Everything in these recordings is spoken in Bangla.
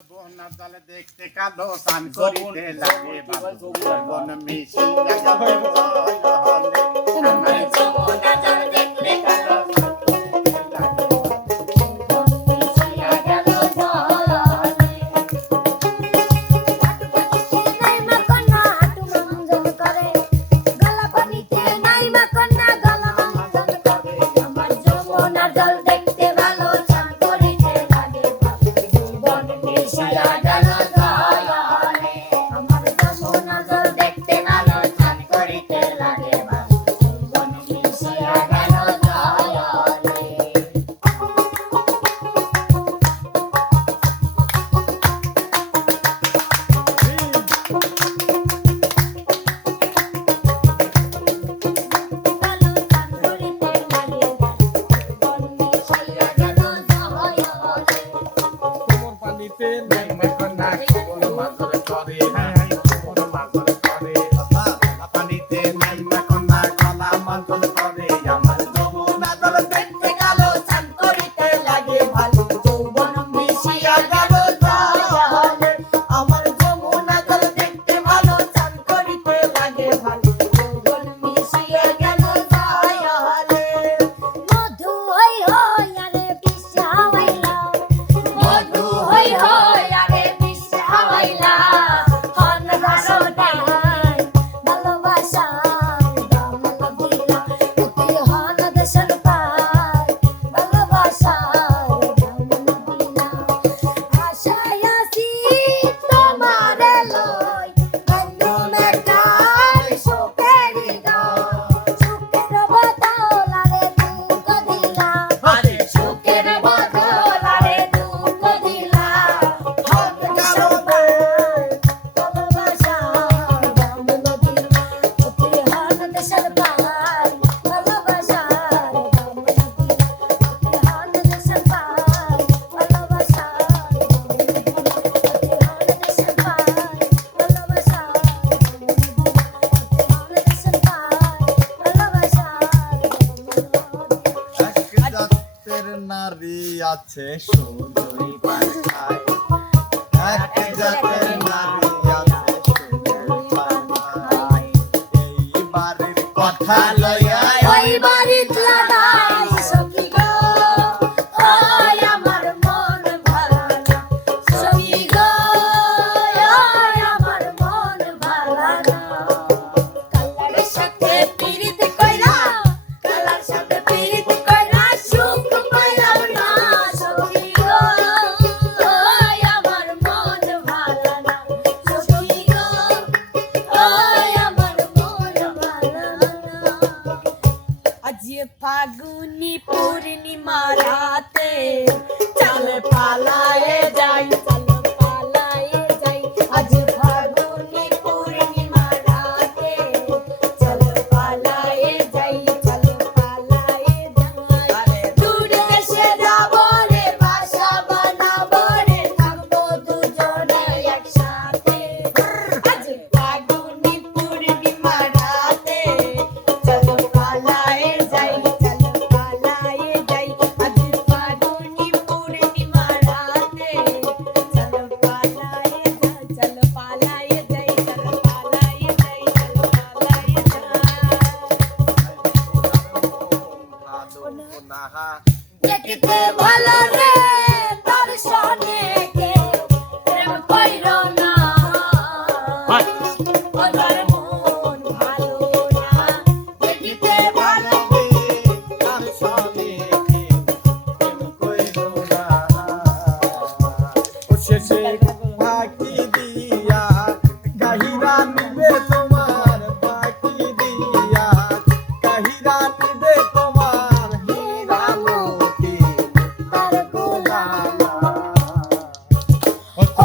বন্যার জলে দেখতে কালো স্নান করিতে লাগে বন মিশি আছে সুন্দরী পাখায়। এক জাতের নারী আছে সুন্দরী পাখায়। এইবারের কথা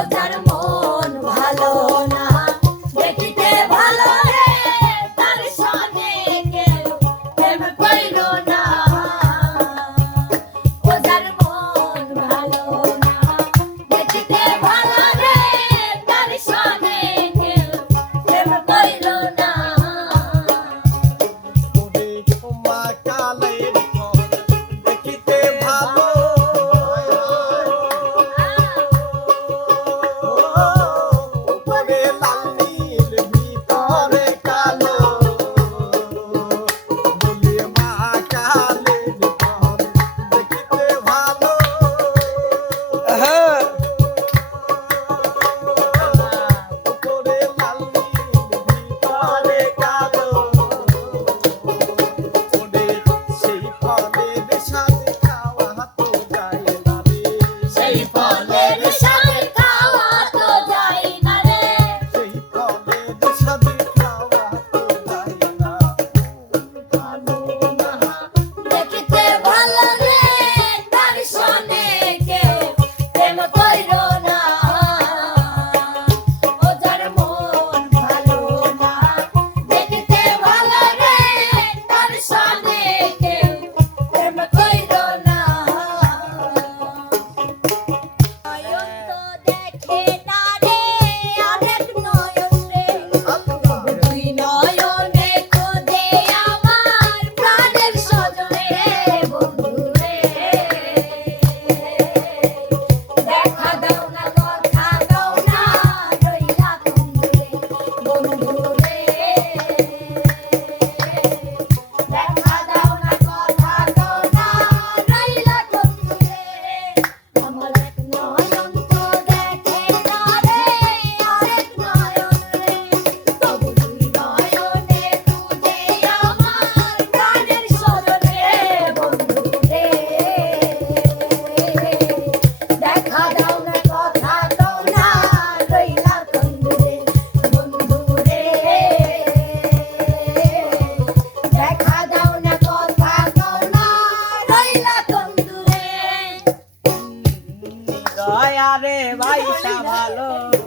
I don't know. দয়া রে ভাই ভালো।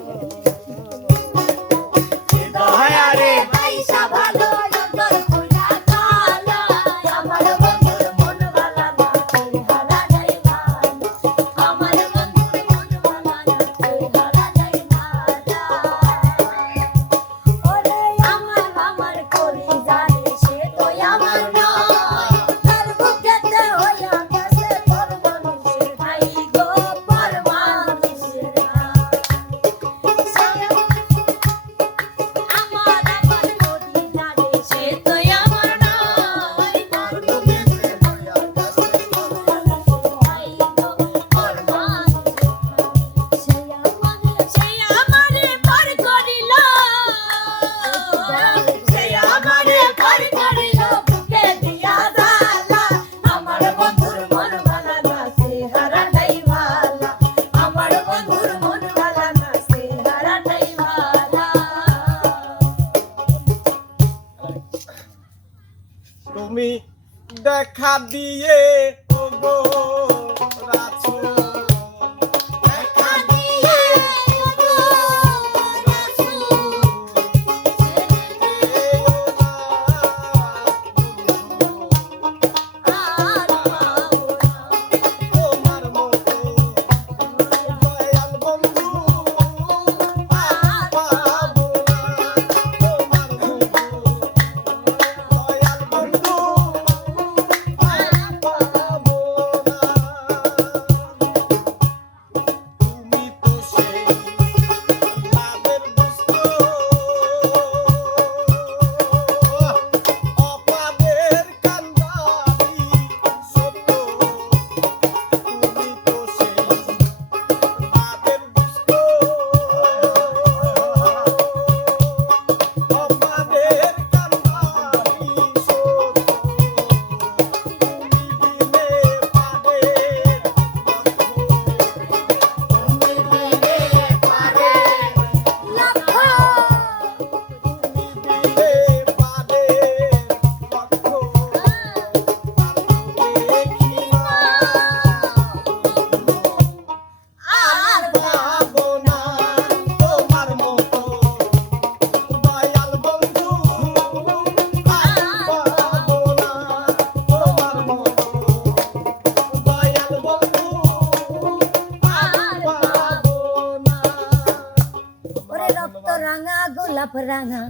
রাঙা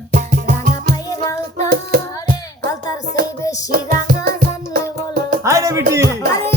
রাঙা পায়ে বালতা বালতার সেই বেশি রাঙা জানলে বলো। আরে বিটি। আরে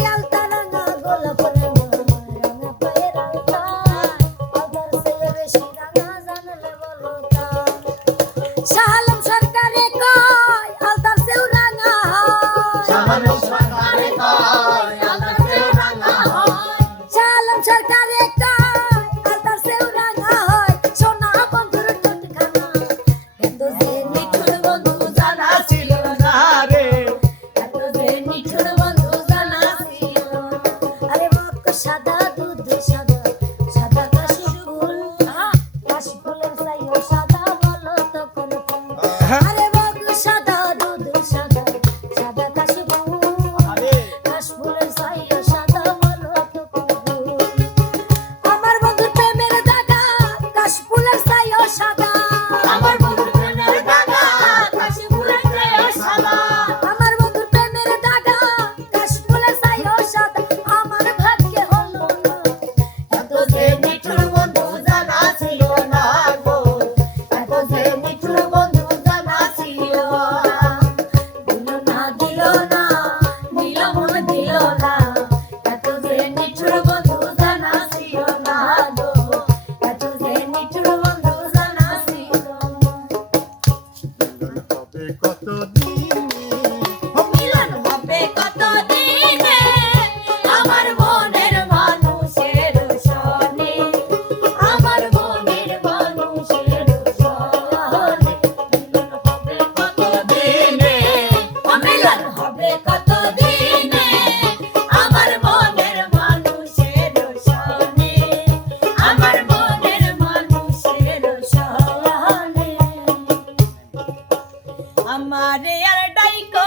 yara dai ko